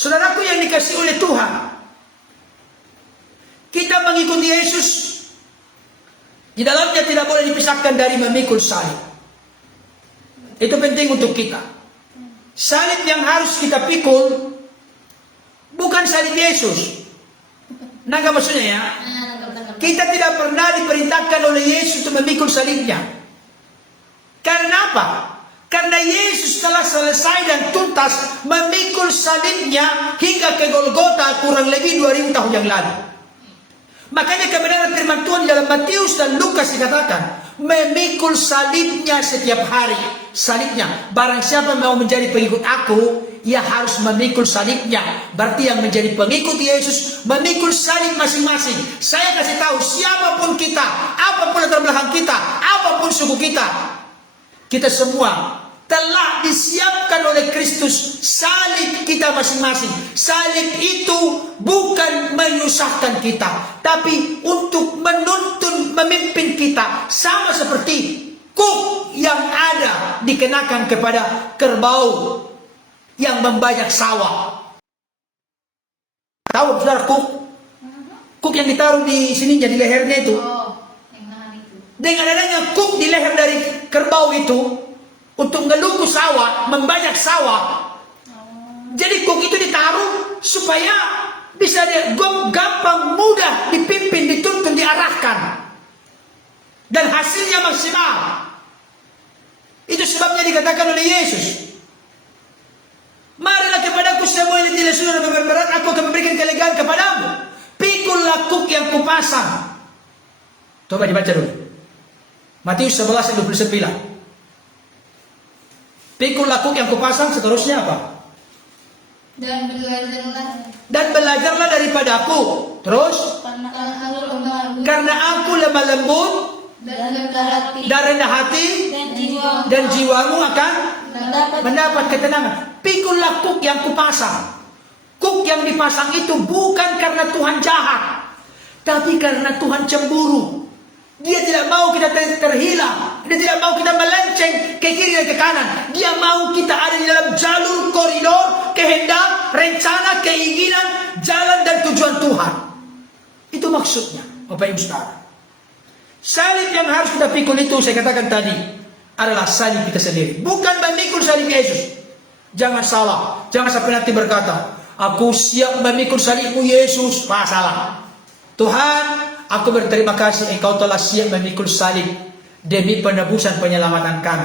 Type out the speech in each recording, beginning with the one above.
Saudaraku yang dikasih oleh Tuhan, kita mengikuti Yesus, di dalamnya tidak boleh dipisahkan dari memikul salib. Itu penting untuk kita. Salib yang harus kita pikul bukan salib Yesus. Nangka maksudnya ya? Kita tidak pernah diperintahkan oleh Yesus untuk memikul salibnya. Karena apa? Karena Yesus telah selesai dan tuntas memikul salibnya hingga ke Golgota kurang lebih 2000 tahun yang lalu. Makanya kebenaran firman Tuhan dalam Matius dan Lukas dikatakan, memikul salibnya setiap hari. Salibnya, barang siapa mau menjadi pengikut aku, ia harus memikul salibnya. Berarti yang menjadi pengikut Yesus memikul salib masing-masing. Saya kasih tahu, siapapun kita, apapun latar belakang kita, apapun suku kita, kita semua telah disiapkan oleh Kristus salib kita masing-masing. Salib itu bukan menyusahkan kita, tapi untuk menuntun, memimpin kita. Sama seperti kuk yang ada dikenakan kepada kerbau yang membajak sawah. Tahu saudara kuk? Kuk yang ditaruh di sininya, di lehernya itu. Dengan adanya kuk di leher dari kerbau itu, untuk ngeluku sawah, membajak sawah. Jadi kuk itu ditaruh supaya bisa dia gampang, mudah dipimpin, dituntun, diarahkan. Dan hasilnya maksimal. Itu sebabnya dikatakan oleh Yesus, marilah kepadaku semua yang tidak sudah berberat, aku akan memberikan kelegaan kepadamu. Pikullah kuk yang kupasang. Coba dibaca dulu. Matius 11 ayat 29. Pikullah kuk yang kupasang, seterusnya apa? Dan belajarlah daripadaku. Terus? Karena aku lemah lembut dan rendah hati, dan jiwamu akan mendapat ketenangan. Pikullah kuk yang kupasang. Kuk yang dipasang itu bukan karena Tuhan jahat, tapi karena Tuhan cemburu. Dia tidak mau kita terhilang. Dia tidak mau kita melenceng ke kiri dan ke kanan. Dia mau kita ada di dalam jalur koridor kehendak, rencana, keinginan, jalan dan tujuan Tuhan. Itu maksudnya, Bapak Ibu Saudara. Salib yang harus kita pikul itu, saya katakan tadi, adalah salib kita sendiri. Bukan memikul salib Yesus. Jangan salah. Jangan sampai nanti berkata, aku siap memikul salibmu Yesus. Wah, salah. Tuhan, aku berterima kasih engkau telah siap memikul salib demi penebusan penyelamatan kami,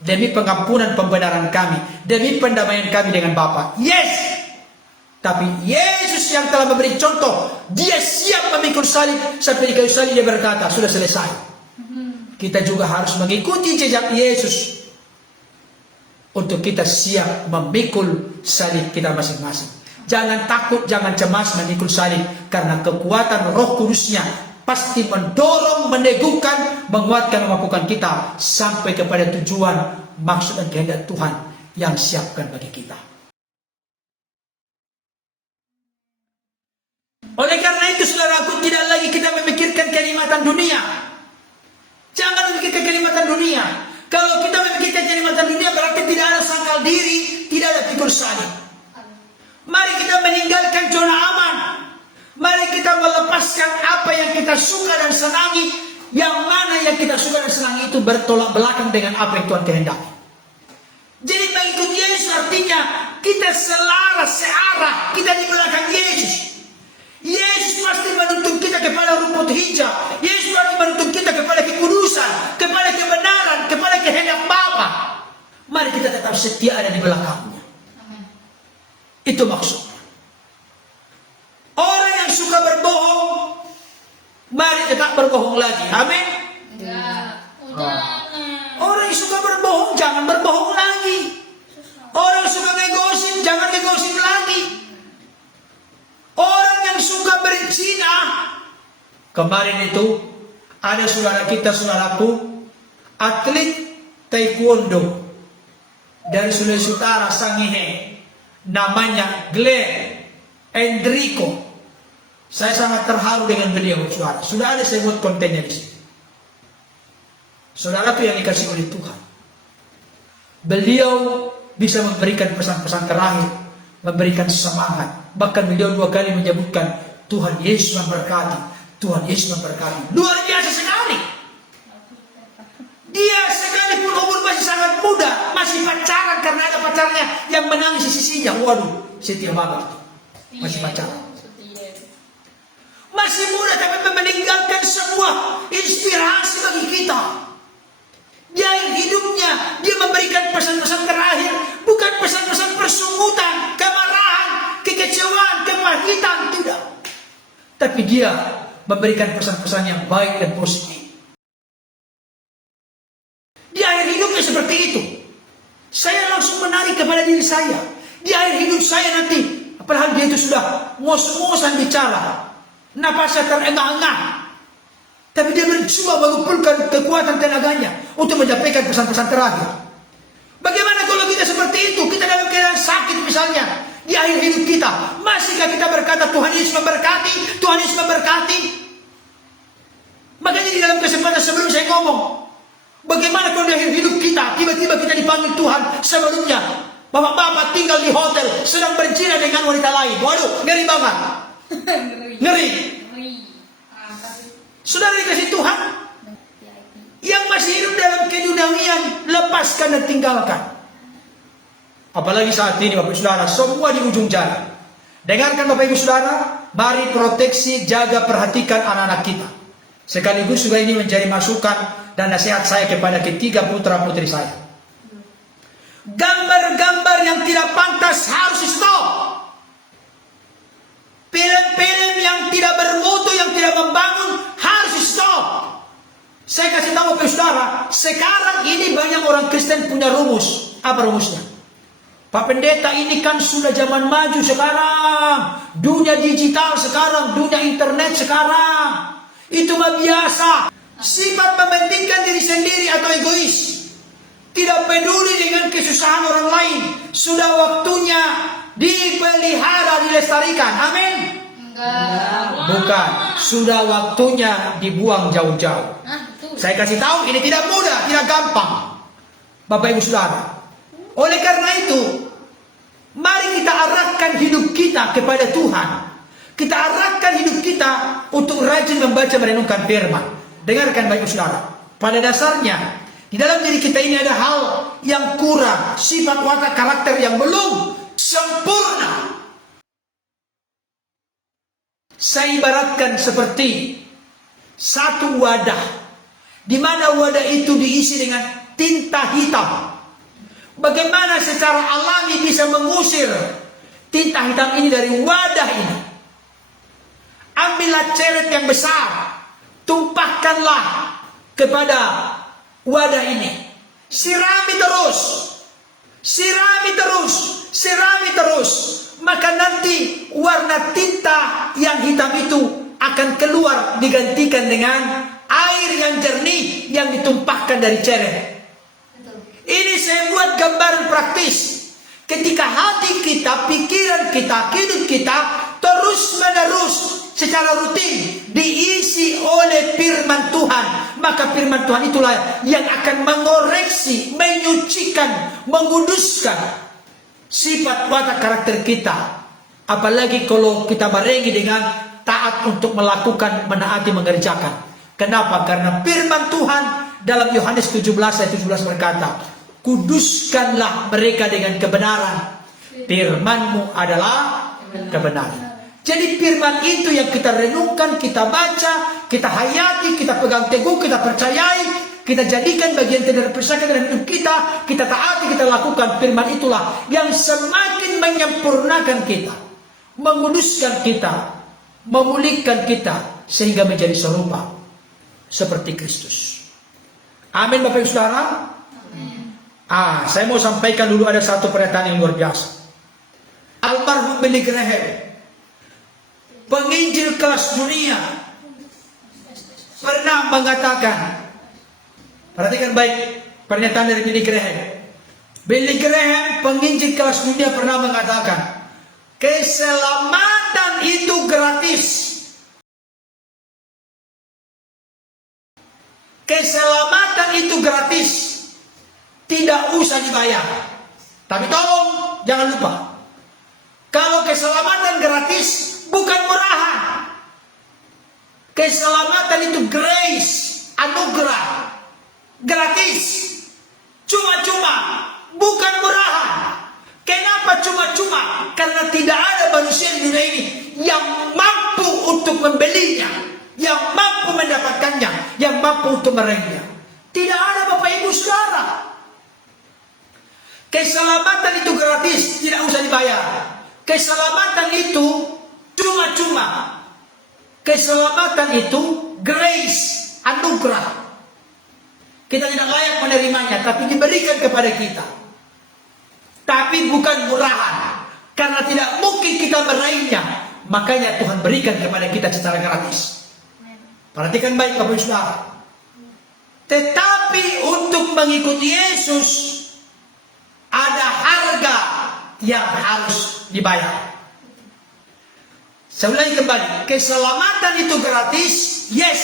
demi pengampunan pembenaran kami, demi pendamaian kami dengan Bapa. Yes! Tapi Yesus yang telah memberi contoh, dia siap memikul salib sampai di kayu salib. Dia berkata, sudah selesai. Kita juga harus mengikuti jejak Yesus untuk kita siap memikul salib kita masing-masing. Jangan takut, jangan cemas memikul salib, karena kekuatan Roh Kudusnya pasti mendorong, meneguhkan, menguatkan, memampukan kita sampai kepada tujuan, maksud dan kehendak Tuhan yang siapkan bagi kita. Oleh karena itu, saudaraku, tidak lagi kita memikirkan kenikmatan dunia. Jangan memikirkan kenikmatan dunia. Kalau kita memikirkan kenikmatan dunia, berarti tidak ada sangkal diri, tidak ada pikul salib. Mari kita meninggalkan zona aman. Mari kita melepaskan apa yang kita suka dan senangi. Yang mana yang kita suka dan senangi itu bertolak belakang dengan apa yang Tuhan kehendaki. Jadi mengikuti Yesus artinya kita selaras, searah, kita di belakang Yesus. Yesus pasti menuntun kita kepada rumput hijau. Yesus pasti menuntun kita kepada kekudusan, kepada kebenaran, kepada kehendak Bapa. Mari kita tetap setia ada di belakangnya. Itu maksudnya. Orang yang suka berbohong, mari tetap berbohong lagi. Amin. Orang yang suka berbohong, jangan berbohong lagi. Orang yang suka ngegosip, jangan ngegosip lagi. Orang yang suka berzina, kemarin itu ada saudara kita, saudaraku, atlet taekwondo dari Sulawesi Utara, Sangihe, namanya Glenn Enrico. Saya sangat terharu dengan beliau, saudara. Sudah ada saya buat kontennya di sini. Saudara itu yang dikasih oleh Tuhan. Beliau bisa memberikan pesan-pesan terakhir memberikan semangat. Bahkan beliau 2 kali menyebutkan, Tuhan Yesus memberkati, Tuhan Yesus memberkati. Luar biasa sekali. Dia sekalipun umur masih sangat muda, masih pacaran karena ada pacarnya yang menangis di sisinya. Waduh, setia banget. Masih pacaran. Masih muda tapi meninggalkan sebuah inspirasi bagi kita. Dia hidupnya, dia memberikan pesan-pesan terakhir, bukan pesan-pesan persungutan, kemarahan, kekecewaan, kepahitan, tidak. Tapi dia memberikan pesan-pesan yang baik dan positif. Di akhir hidupnya seperti itu. Saya langsung menarik kepada diri saya. Di akhir hidup saya nanti, padahal dia itu sudah ngos-ngosan bicara, napasnya terengah-engah, tapi dia berjuang mengumpulkan kekuatan tenaganya untuk menyampaikan pesan-pesan terakhir. Bagaimana kalau kita seperti itu? Kita dalam keadaan sakit misalnya, di akhir hidup kita, masihkah kita berkata Tuhan Yesus memberkati, Tuhan Yesus memberkati? Makanya di dalam kesempatan sebelum saya ngomong, bagaimana kalau di akhir hidup kita, tiba-tiba kita dipanggil Tuhan sebelumnya, bapak-bapak tinggal di hotel, sedang berzina dengan wanita lain. Waduh, ngeri banget. Ngeri. Saudara dikasih Tuhan, yang masih hidup dalam keduniawian, lepaskan dan tinggalkan. Apalagi saat ini Bapak Ibu Saudara, semua di ujung jalan. Dengarkan Bapak Ibu Saudara, mari proteksi, jaga, perhatikan anak-anak kita. Sekaligus juga ini menjadi masukan dan nasihat saya kepada ketiga putra putri saya. Gambar-gambar yang tidak pantas harus stop. Film-film yang tidak bermutu, yang tidak membangun harus stop. Saya kasih tahu Bapak Saudara, sekarang ini banyak orang Kristen punya rumus. Apa rumusnya? Pak Pendeta, ini kan sudah zaman maju sekarang, dunia digital sekarang, dunia internet sekarang. Itu mah biasa. Sifat mementingkan diri sendiri atau egois, tidak peduli dengan kesusahan orang lain, sudah waktunya dipelihara, dilestarikan. Amin. Bukan, sudah waktunya dibuang jauh-jauh. Saya kasih tahu, ini tidak mudah, tidak gampang, Bapak Ibu Saudara. Oleh karena itu, mari kita arahkan hidup kita kepada Tuhan. Kita arahkan hidup kita untuk rajin membaca merenungkan firman. Dengarkan Bapak Ibu Saudara, pada dasarnya di dalam diri kita ini ada hal yang kurang, sifat watak karakter yang belum sempurna. Saya ibaratkan seperti satu wadah, di mana wadah itu diisi dengan tinta hitam. Bagaimana secara alami bisa mengusir tinta hitam ini dari wadah ini? Ambillah ceret yang besar, tumpahkanlah kepada wadah ini. Sirami terus, sirami terus, sirami terus. Maka nanti warna tinta yang hitam itu akan keluar, digantikan dengan air yang jernih yang ditumpahkan dari ceret. Ini saya buat gambaran praktis. Ketika hati kita, pikiran kita, hidup kita terus menerus secara rutin diisi oleh firman Tuhan, maka firman Tuhan itulah yang akan mengoreksi, menyucikan, menguduskan sifat watak karakter kita. Apalagi kalau kita barengi dengan taat untuk melakukan, menaati, mengerjakan. Kenapa? Karena firman Tuhan dalam Yohanes 17 ayat 17 berkata, kuduskanlah mereka dengan kebenaran, firman-Mu adalah kebenaran. Jadi firman itu yang kita renungkan, kita baca, kita hayati, kita pegang teguh, kita percayai, kita jadikan bagian tidak terpisahkan dalam hidup kita taati, kita lakukan. Firman itulah yang semakin menyempurnakan kita, menguduskan kita, memulihkan kita, sehingga menjadi serupa seperti Kristus. Amin Bapak Ibu Saudara. Saya mau sampaikan dulu ada satu pernyataan yang luar biasa. Almarhum Billy Graham, penginjil kelas dunia, pernah mengatakan, perhatikan baik pernyataan dari Billy Graham. Billy Graham, penginjil kelas dunia, pernah mengatakan, keselamatan itu gratis. Keselamatan itu gratis, tidak usah dibayar. Tapi tolong jangan lupa, keselamatan gratis, bukan murahan. Keselamatan itu grace, anugerah, gratis, cuma-cuma, bukan murahan. Kenapa cuma-cuma? Karena tidak ada manusia di dunia ini yang mampu untuk membelinya, yang mampu mendapatkannya, yang mampu untuk meraihnya. Tidak ada, Bapak Ibu Saudara. Keselamatan itu gratis, tidak usah dibayar. Keselamatan itu cuma-cuma. Keselamatan itu grace, anugerah. Kita tidak layak menerimanya, tapi diberikan kepada kita. Tapi bukan murahan, karena tidak mungkin kita meraihnya. Makanya Tuhan berikan kepada kita secara gratis. Perhatikan baik Bapak Ibu Saudara. Tetapi untuk mengikuti Yesus ada harga yang harus dibayar. Saya ulangi kembali, keselamatan itu gratis, yes.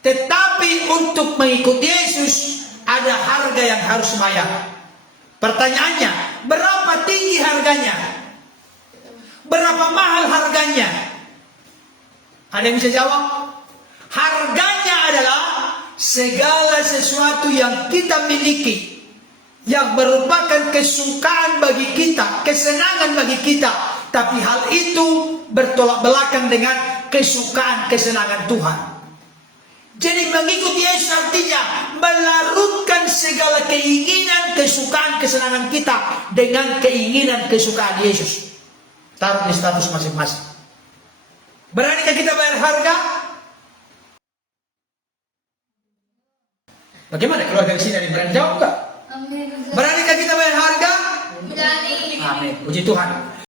Tetapi untuk mengikuti Yesus ada harga yang harus dibayar. Pertanyaannya, berapa tinggi harganya? Berapa mahal harganya? Ada yang bisa jawab? Harganya adalah segala sesuatu yang kita miliki, yang merupakan kesukaan bagi kita, kesenangan bagi kita. Tapi hal itu bertolak belakang dengan kesukaan, kesenangan Tuhan. Jadi mengikuti Yesus artinya melarutkan segala keinginan, kesukaan, kesenangan kita dengan keinginan, kesukaan Yesus. Taruh di status masing-masing. Beranikah kita bayar harga? Bagaimana keluarga di sini ada yang berani jawab enggak? Beranikah kita bayar harga? Berani. Amin. Puji Tuhan.